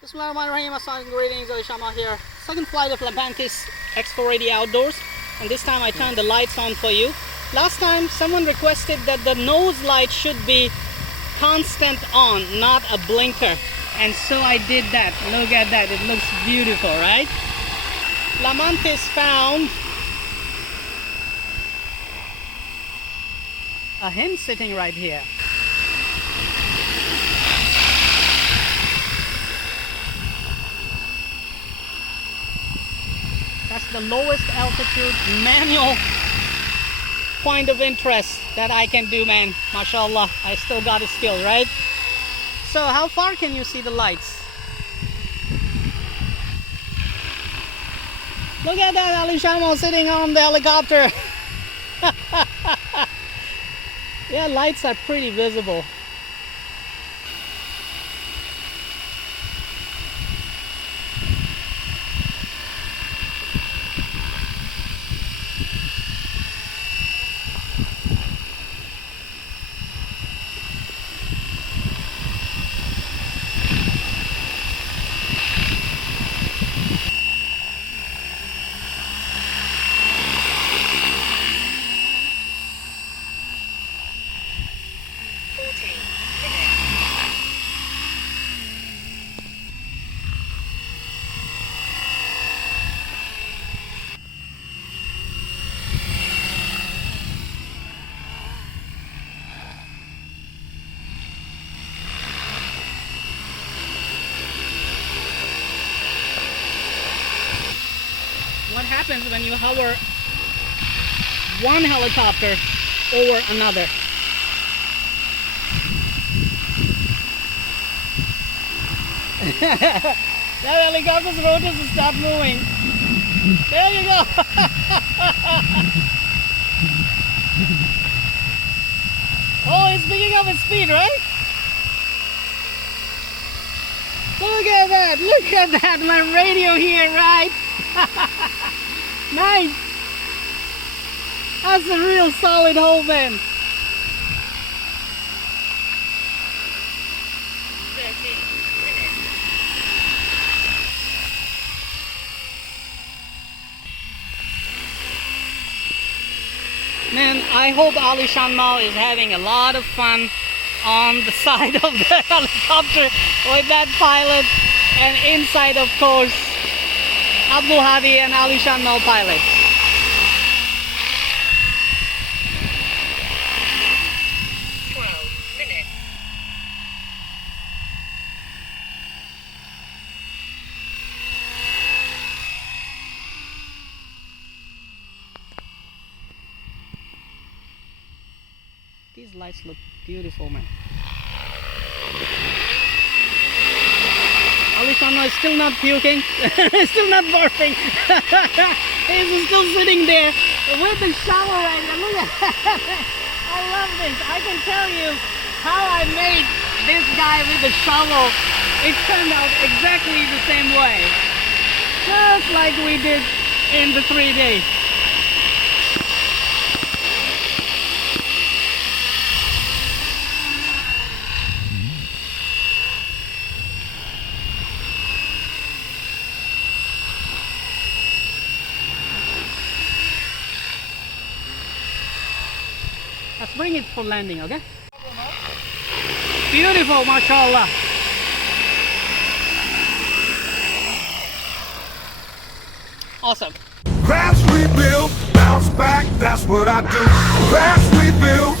Bismillahirrahmanirrahim. Assalamualaikum, greetings, AliShanMao here. Second flight of Lepantis X480 outdoors, and this time I turned the lights on for you. Last time someone requested that the nose light should be constant on, not a blinker, and so I did that. Look at that, it looks beautiful, right? Lepantis found a Hind sitting right here. That's the lowest altitude manual point of interest that I can do, man. MashaAllah, I still got a skill, right? So how far can you see the lights? Look at that, AliShanMao sitting on the helicopter. Yeah, lights are pretty visible. What happens when you hover one helicopter over another? That helicopter's rotors will start moving. There you go. Oh, it's picking up its speed, right? Look at that, look at that, my radio here, right? Nice. That's a real solid hole, man. 13 minutes. Man, I hope AliShanMao is having a lot of fun on the side of the helicopter with that pilot, and inside, of course, Abdul Hadi and AliShanMao pilot. These lights look beautiful, man. AliShanMao is still not puking, still not barfing. He's still sitting there with the shower right now. Look at that. I love this. I can tell you how I made this guy with the shovel. It turned out exactly the same way. Just like we did in the 3 days. Let's bring it for landing, okay? Beautiful, mashallah. Awesome. Crash, rebuild, bounce back, that's what I do. Crash, rebuild,